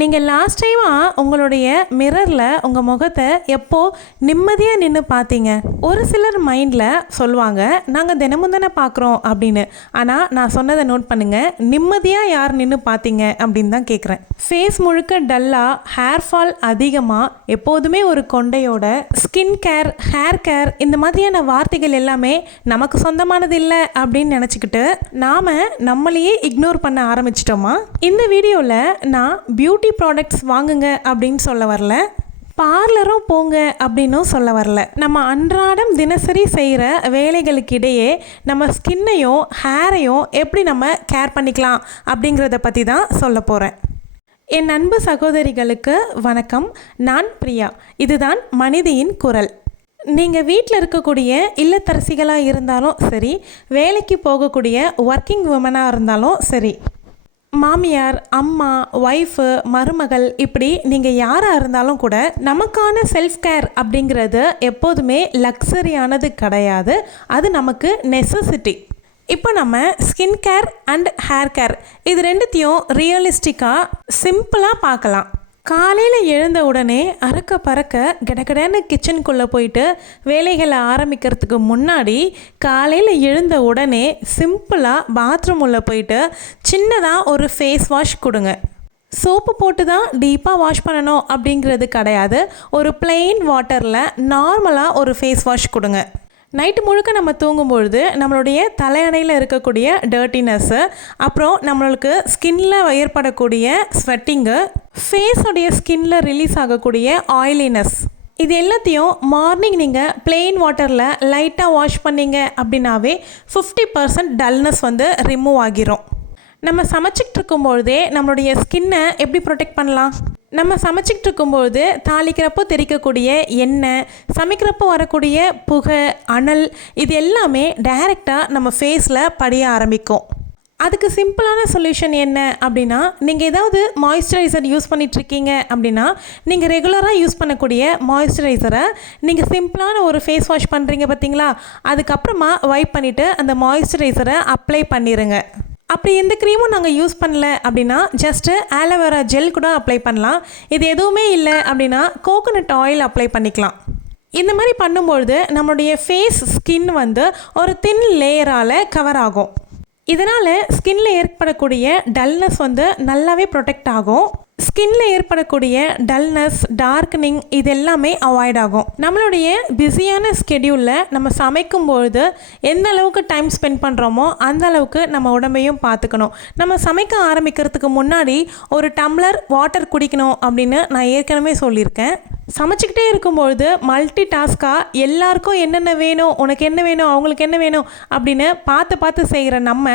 நீங்கள் லாஸ்ட் டைமாக உங்களுடைய மிரரில் உங்கள் முகத்தை எப்போ நிம்மதியாக நின்று பார்த்தீங்க? ஒரு சிலர் மைண்டில் சொல்லுவாங்க நாங்கள் தினமும் தானே பார்க்குறோம் அப்படின்னு. ஆனால் நான் சொன்னதை நோட் பண்ணுங்கள் நிம்மதியாக யார் நின்று பார்த்தீங்க? அப்படின்னு தான் கேட்குறேன் ஃபேஸ் முழுக்க டல்லாக ஹேர் ஃபால் அதிகமாக எப்போதுமே ஒரு கொண்டையோட ஸ்கின் கேர் ஹேர் கேர் இந்த மாதிரியான வார்த்தைகள் எல்லாமே நமக்கு சொந்தமானது இல்லை அப்படின்னு நினச்சிக்கிட்டு நாம் நம்மளையே இக்னோர் பண்ண ஆரம்பிச்சிட்டோமா? இந்த வீடியோவில் நான் பியூட்டி ப்ராடக்ட்ஸ் வாங்குங்க அப்படின்னு சொல்ல வரல. பார்லரும் போங்க அப்படின்னும் சொல்ல வரல. நம்ம அன்றாடம் தினசரி செய்கிற வேலைகளுக்கு இடையே நம்ம ஸ்கின்னையும் ஹேரையும் எப்படி நம்ம கேர் பண்ணிக்கலாம் அப்படிங்கிறத பற்றி தான் சொல்ல போகிறேன் என் அன்பு சகோதரிகளுக்கு வணக்கம். நான் பிரியா. இதுதான் மனிதியின் குரல். நீங்கள் வீட்டில் இருக்கக்கூடிய இல்லத்தரசிகளாக இருந்தாலும் சரி வேலைக்கு போகக்கூடிய ஒர்க்கிங் உமனாக இருந்தாலும் சரி மாமியார் அம்மா ஒய்ஃபு மருமகள் இப்படி நீங்கள் யாராக இருந்தாலும் கூட நமக்கான செல்ஃப் கேர் அப்படிங்கிறது எப்போதுமே லக்ஸரியானது கிடையாது. அது நமக்கு நெசசிட்டி இப்போ நம்ம skin care and hair care இது ரெண்டுத்தையும் ரியலிஸ்டிக்காக சிம்பிளாக பார்க்கலாம். காலையில் எழுந்த உடனே அறக்க பறக்க கிடகிடன்னு கிச்சனுக்குள்ளே போயிட்டு வேலைகளை ஆரம்பிக்கிறதுக்கு முன்னாடி காலையில் எழுந்த உடனே சிம்பிளாக பாத்ரூம் உள்ளே போயிட்டு சின்னதாக ஒரு ஃபேஸ் வாஷ் கொடுங்க. சோப்பு போட்டு தான் டீப்பாக வாஷ் பண்ணணும் அப்படிங்கிறது கிடையாது. ஒரு ப்ளெயின் வாட்டரில் நார்மலாக ஒரு ஃபேஸ் வாஷ் கொடுங்க. நைட்டு முழுக்க நம்ம தூங்கும்பொழுது நம்மளுடைய தலையணையில் இருக்கக்கூடிய டர்ட்டினஸ்ஸு அப்புறம் நம்மளுக்கு ஸ்கின்ல ஏற்படக்கூடிய ஸ்வெட்டிங்கு ஃபேஸோடைய ஸ்கின்ல ரிலீஸ் ஆகக்கூடிய ஆயிலினஸ் இது எல்லாத்தையும் மார்னிங் நீங்கள் பிளெயின் வாட்டரில் லைட்டாக வாஷ் பண்ணீங்க அப்படின்னாவே ஃபிஃப்டி பர்சன்ட் டல்னஸ் வந்து ரிமூவ் ஆகிரும். நம்ம சமைச்சிக்கிட்டு இருக்கும்பொழுதே நம்மளுடைய ஸ்கின்னை எப்படி ப்ரொடெக்ட் பண்ணலாம்? நம்ம சமைச்சிக்கிட்டு இருக்கும்போது தாளிக்கிறப்போ தெரிக்கக்கூடிய எண்ணெய் சமைக்கிறப்போ வரக்கூடிய புகை அனல் இது எல்லாமே டைரெக்டாக நம்ம ஃபேஸில் படிய ஆரம்பிக்கும். அதுக்கு சிம்பிளான சொல்யூஷன் என்ன அப்படின்னா நீங்கள் ஏதாவது மாய்ஸ்சரைசர் யூஸ் பண்ணிகிட்ருக்கீங்க அப்படின்னா நீங்கள் ரெகுலராக யூஸ் பண்ணக்கூடிய மாய்ஸ்சரைசரை நீங்கள் சிம்பிளான ஒரு ஃபேஸ் வாஷ் பண்ணுறீங்க பார்த்தீங்களா அதுக்கப்புறமா வைப் பண்ணிவிட்டு அந்த மாய்ஸ்சரைசரை அப்ளை பண்ணிடுங்க அப்படி எந்த க்ரீமும் நாங்கள் யூஸ் பண்ணல அப்படின்னா ஜஸ்ட்டு ஆலோவேரா ஜெல் கூட அப்ளை பண்ணலாம். இது எதுவுமே இல்லை அப்படின்னா கோகோனட் ஆயில் அப்ளை பண்ணிக்கலாம். இந்த மாதிரி பண்ணும்பொழுது நம்மளுடைய ஃபேஸ் ஸ்கின் வந்து ஒரு தின் லேயரால் கவர் ஆகும். இதனால் ஸ்கின்ல ஏற்படக்கூடிய டல்னஸ் வந்து நல்லாவே ப்ரொடெக்ட் ஆகும். ஸ்கின்ல ஏற்படக்கூடிய டல்னஸ் டார்க்னிங் இது எல்லாமே அவாய்ட் ஆகும். நம்மளுடைய பிஸியான ஸ்கெடியூலில் நம்ம சமைக்கும் பொழுது எந்த அளவுக்கு டைம் ஸ்பெண்ட் பண்ணுறோமோ அந்த அளவுக்கு நம்ம உடம்பையும் பார்த்துக்கணும். நம்ம சமைக்க ஆரம்பிக்கிறதுக்கு முன்னாடி ஒரு டம்ளர் வாட்டர் குடிக்கணும் அப்படின்னு நான் ஏற்கனவே சொல்லியிருக்கேன். சமைச்சிக்கிட்டே இருக்கும்பொழுது மல்டி டாஸ்காக எல்லாருக்கும் என்னென்ன வேணும் உனக்கு என்ன வேணும் அவங்களுக்கு என்ன வேணும் அப்படின்னு பார்த்து பார்த்து செய்கிற நம்ம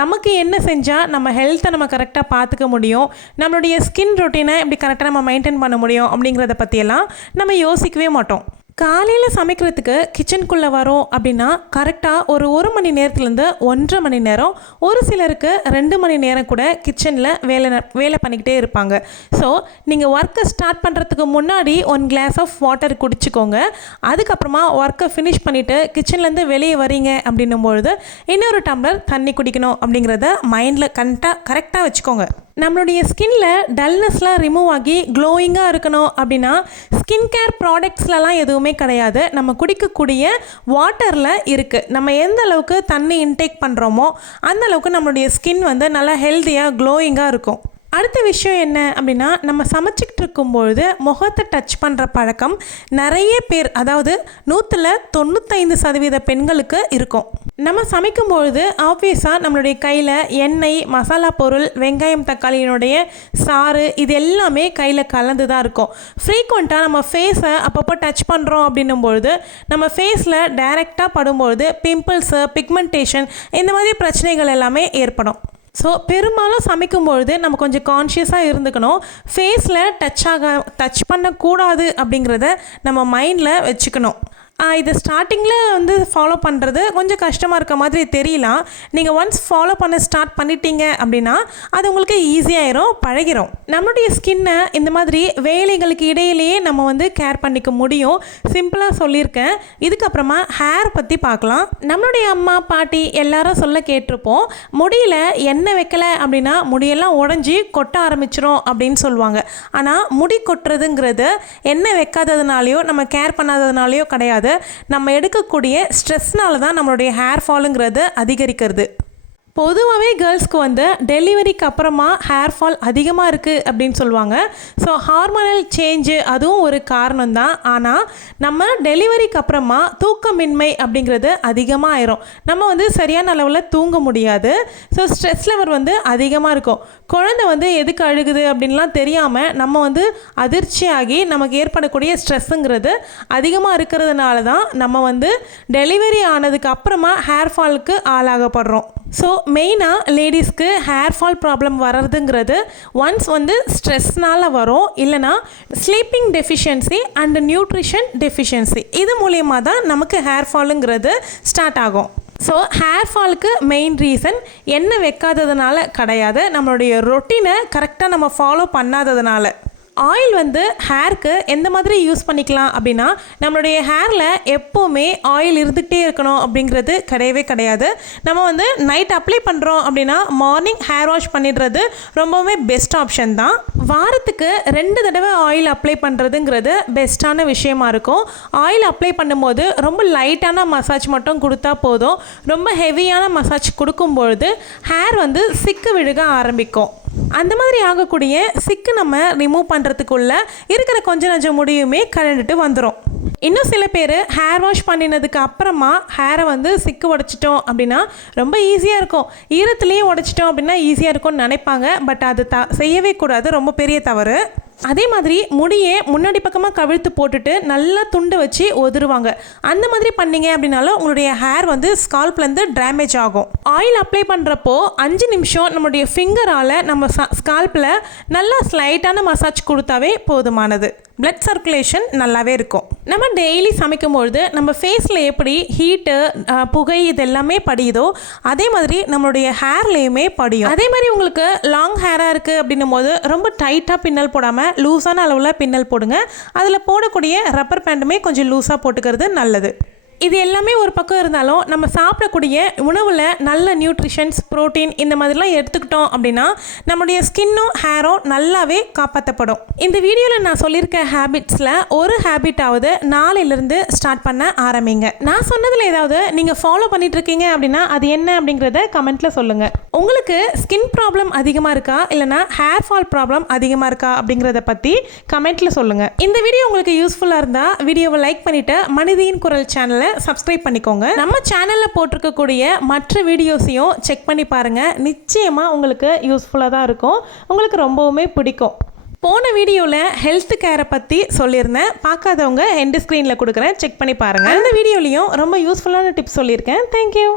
நமக்கு என்ன செஞ்சால் நம்ம ஹெல்த்தை நம்ம கரெக்டாக பார்த்துக்க முடியும் நம்மளுடைய ஸ்கின் ரொட்டீனை இப்படி கரெக்டாக நம்ம மெயின்டைன் பண்ண முடியும் அப்படிங்கிறத பற்றியெல்லாம் நம்ம யோசிக்கவே மாட்டோம். காலையில் சமைக்கிறதுக்கு கிச்சனுக்குள்ளே வரோம் அப்படின்னா கரெக்டாக ஒரு ஒரு மணி நேரத்துலேருந்து ஒன்றரை மணி நேரம் ஒரு சிலருக்கு ரெண்டு மணி நேரம் கூட கிச்சனில் வேலை ந- வேலை பண்ணிக்கிட்டே இருப்பாங்க. ஸோ நீங்கள் ஒர்க்கை ஸ்டார்ட் பண்ணுறதுக்கு முன்னாடி ஒன் கிளாஸ் ஆஃப் வாட்டர் குடிச்சிக்கோங்க. அதுக்கப்புறமா ஒர்க்கை ஃபினிஷ் பண்ணிவிட்டு கிச்சன்லேருந்து வெளியே வரீங்க அப்படின்னும் பொழுது இன்னொரு டம்ளர் தண்ணி குடிக்கணும் அப்படிங்கிறத மைண்டில் கரெக்டாக கரெக்டாக வச்சுக்கோங்க. நம்மளுடைய ஸ்கின்ல டல்னஸ்லாம் ரிமூவ் ஆகி க்ளோயிங்காக இருக்கணும் அப்படின்னா ஸ்கின் கேர் ப்ராடக்ட்ஸ்லலாம் எதுவும் கிடையாது. நம்ம குடிக்கக்கூடிய வாட்டரில் இருக்குது நம்ம எந்த அளவுக்கு தண்ணி இன்டேக் பண்ணுறோமோ அந்த அளவுக்கு நம்மளுடைய ஸ்கின் வந்து நல்லா ஹெல்த்தியாக க்ளோயிங்காக இருக்கும். அடுத்த விஷயம் என்ன அப்படின்னா நம்ம சமைச்சிக்கிட்டு இருக்கும்பொழுது முகத்தை டச் பண்ணுற பழக்கம் நிறைய பேர் அதாவது நூற்றில் தொண்ணூத்தைந்து சதவீத பெண்களுக்கு இருக்கும். நம்ம சமைக்கும்பொழுது ஆப்வியஸாக நம்மளுடைய கையில் எண்ணெய் மசாலா பொருள் வெங்காயம் தக்காளியினுடைய சாறு இது எல்லாமே கையில் கலந்து தான் இருக்கும் ஃப்ரீக்வெண்ட்டாக நம்ம ஃபேஸை அப்பப்போ டச் பண்ணுறோம் அப்படின்னும் பொழுது நம்ம ஃபேஸில் டைரெக்டாக படும்பொழுது பிம்பிள்ஸு பிக்மெண்டேஷன் இந்த மாதிரி பிரச்சனைகள் எல்லாமே ஏற்படும். ஸோ பெரும்பாலும் சமைக்கும் பொழுது நம்ம கொஞ்சம் கான்ஷியஸாக இருந்துக்கணும். ஃபேஸில் டச் ஆக டச் பண்ணக்கூடாது அப்படிங்கிறத நம்ம மைண்டில் வச்சுக்கணும். இது ஸ்டார்டிங்கில் வந்து ஃபாலோ பண்ணுறது கொஞ்சம் கஷ்டமாக இருக்க மாதிரி தெரியலாம். நீங்கள் ஒன்ஸ் ஃபாலோ பண்ண ஸ்டார்ட் பண்ணிட்டீங்க அப்படின்னா அது உங்களுக்கு ஈஸியாயிரும் பழகிரும். நம்மளுடைய ஸ்கின்னை இந்த மாதிரி வேலைகளுக்கு இடையிலேயே நம்ம வந்து கேர் பண்ணிக்க முடியும். சிம்பிளாக சொல்லியிருக்கேன். இதுக்கப்புறமா ஹேர் பற்றி பார்க்கலாம். நம்மளுடைய அம்மா பாட்டி எல்லாரும் சொல்ல கேட்டிருப்போம் முடியல எண்ணெய் வைக்கலை அப்படின்னா முடியெல்லாம் உடஞ்சி கொட்ட ஆரம்பிச்சிரும் அப்படின்னு சொல்லுவாங்க. ஆனால் முடி கொட்டுறதுங்கிறது எண்ணெய் வைக்காததுனாலையோ நம்ம கேர் பண்ணாததுனாலையோ கிடையாது. நம்ம எடுக்கக்கூடிய ஸ்ட்ரெஸ்னால தான் நம்மளுடைய ஹேர் ஃபாலுங்கிறது அதிகரிக்கிறது. பொதுவாகவே கேர்ள்ஸ்க்கு வந்து டெலிவரிக்கு அப்புறமா ஹேர் ஃபால் அதிகமாக இருக்குது அப்படின்னு சொல்லுவாங்க. ஸோ ஹார்மோனல் சேஞ்சு அதுவும் ஒரு காரணம் தான் ஆனால் நம்ம டெலிவரிக்கு அப்புறமா தூக்கமின்மை அப்படிங்கிறது அதிகமாக ஆயிரும் நம்ம வந்து சரியான அளவில் தூங்க முடியாது. ஸோ ஸ்ட்ரெஸ் லெவல் வந்து அதிகமாக இருக்கும். குழந்தை வந்து எதுக்கு அழுகுது அப்படின்லாம் தெரியாமல் நம்ம வந்து அதிர்ச்சியாகி நமக்கு ஏற்படக்கூடிய ஸ்ட்ரெஸ்ஸுங்கிறது அதிகமாக இருக்கிறதுனால தான் நம்ம வந்து டெலிவரி ஆனதுக்கு அப்புறமா ஹேர் ஃபாலுக்கு ஆளாகப்படுறோம். ஸோ மெயினாக லேடிஸ்க்கு ஹேர் ஃபால் ப்ராப்ளம் வர்றதுங்கிறது ஒன்ஸ் வந்து ஸ்ட்ரெஸ்னால் வரும். இல்லைனா sleeping deficiency and nutrition deficiency இது மூலியமாக தான் நமக்கு ஹேர் ஃபாலுங்கிறது ஸ்டார்ட் ஆகும். ஸோ ஹேர் ஃபாலுக்கு மெயின் ரீசன் எண்ணெய் வைக்காததுனால கிடையாது. நம்மளுடைய ரொட்டீனை கரெக்டாக நம்ம ஃபாலோ பண்ணாததுனால. ஆயில் வந்து ஹேருக்கு எந்த மாதிரி யூஸ் பண்ணிக்கலாம் அப்படின்னா நம்மளுடைய ஹேரில் எப்போவுமே ஆயில் இருந்துகிட்டே இருக்கணும் அப்படிங்கிறது கிடையவே கிடையாது. நம்ம வந்து நைட் அப்ளை பண்ணுறோம் அப்படின்னா மார்னிங் ஹேர் வாஷ் பண்ணிடுறது ரொம்பவுமே பெஸ்ட் ஆப்ஷன் தான். வாரத்துக்கு ரெண்டு தடவை ஆயில் அப்ளை பண்ணுறதுங்கிறது பெஸ்ட்டான விஷயமா இருக்கும். ஆயில் அப்ளை பண்ணும்போது ரொம்ப லைட்டான மசாஜ் மட்டும் கொடுத்தா போதும். ரொம்ப ஹெவியான மசாஜ் கொடுக்கும்பொழுது ஹேர் வந்து சிக்கு விழுக ஆரம்பிக்கும். அந்த மாதிரி ஆகக்கூடிய சிக்கு நம்ம ரிமூவ் பண்ணுறதுக்குள்ள இருக்கிற கொஞ்ச நஞ்சம் முடியுமே கலண்டுட்டு வந்துடும் இன்னும் சில பேர் ஹேர் வாஷ் பண்ணினதுக்கு அப்புறமா ஹேரை வந்து சிக்கு உடச்சிட்டோம் அப்படின்னா ரொம்ப ஈஸியாக இருக்கும். ஈரத்துலேயே உடச்சிட்டோம் அப்படின்னா ஈஸியாக இருக்கும்னு நினைப்பாங்க. பட் அது த செய்யவே கூடாது. ரொம்ப பெரிய தவறு. அதே மாதிரி முடியை முன்னாடி பக்கமாக கவிழ்த்து போட்டுட்டு நல்லா துண்டு வச்சு ஒதுருவாங்க. அந்த மாதிரி பண்ணீங்க அப்படின்னாலும் உங்களுடைய ஹேர் வந்து ஸ்கால்ப்லேருந்து டேமேஜ் ஆகும். ஆயில் அப்ளை பண்ணுறப்போ அஞ்சு நிமிஷம் நம்மளுடைய ஃபிங்கரால் நம்ம ஸ்கால்ப்பில் நல்லா ஸ்லைட்டான மசாஜ் கொடுத்தாவே போதுமானது. பிளட் சர்க்குலேஷன் நல்லாவே இருக்கும். நம்ம டெய்லி சமைக்கும்பொழுது நம்ம ஃபேஸில் எப்படி ஹீட்டு புகை இது எல்லாமே படியுதோ அதே மாதிரி நம்மளுடைய ஹேர்லேயுமே படியும். அதே மாதிரி உங்களுக்கு லாங் ஹேராக இருக்குது அப்படின்னும் போது ரொம்ப டைட்டாக பின்னல் போடாமல் லூஸான அளவில் பின்னல் போடுங்க. அதில் போடக்கூடிய ரப்பர் பேண்டுமே கொஞ்சம் லூஸாக போட்டுக்கிறது நல்லது. இது எல்லாமே ஒரு பக்கம் இருந்தாலும் நம்ம சாப்பிடக்கூடிய உணவில் நல்ல நியூட்ரிஷன்ஸ் புரோட்டீன் இந்த மாதிரிலாம் எடுத்துக்கிட்டோம் அப்படின்னா நம்மளுடைய ஸ்கின்னும் ஹேரும் நல்லாவே காப்பாற்றப்படும் இந்த வீடியோவில் நான் சொல்லியிருக்க ஹேபிட்ஸில் ஒரு ஹேபிட்டாவது நாளையிலேருந்து ஸ்டார்ட் பண்ண ஆரம்பிங்க. நான் சொன்னதில் ஏதாவது நீங்கள் ஃபாலோ பண்ணிகிட்ருக்கீங்க இருக்கீங்க அப்படின்னா அது என்ன அப்படிங்கிறத கமெண்ட்டில் சொல்லுங்கள் உங்களுக்கு ஸ்கின் ப்ராப்ளம் அதிகமாக இருக்கா? இல்லைனா ஹேர் ஃபால் ப்ராப்ளம் அதிகமாக இருக்கா? அப்படிங்கிறத பற்றி கமெண்ட்டில் சொல்லுங்கள் இந்த வீடியோ உங்களுக்கு யூஸ்ஃபுல்லாக இருந்தால் வீடியோவை லைக் பண்ணிவிட்டு மனிதியின் குரல் சேனலை சப்ஸ்கிரைப் பண்ணிக்கோங்க. நம்ம சேனலில் போட்டிருக்கக்கூடிய மற்ற வீடியோஸையும் செக் பண்ணி பாருங்கள் நிச்சயமாக உங்களுக்கு யூஸ்ஃபுல்லாக தான் இருக்கும். உங்களுக்கு ரொம்பவுமே பிடிக்கும். போன வீடியோவில் ஹெல்த் கேரை பற்றி சொல்லியிருந்தேன். பார்க்காதவங்க எண்டு ஸ்க்ரீனில் கொடுக்குறேன். செக் பண்ணி பாருங்கள் அந்த வீடியோலையும் ரொம்ப யூஸ்ஃபுல்லான டிப்ஸ் சொல்லியிருக்கேன். தேங்க்யூ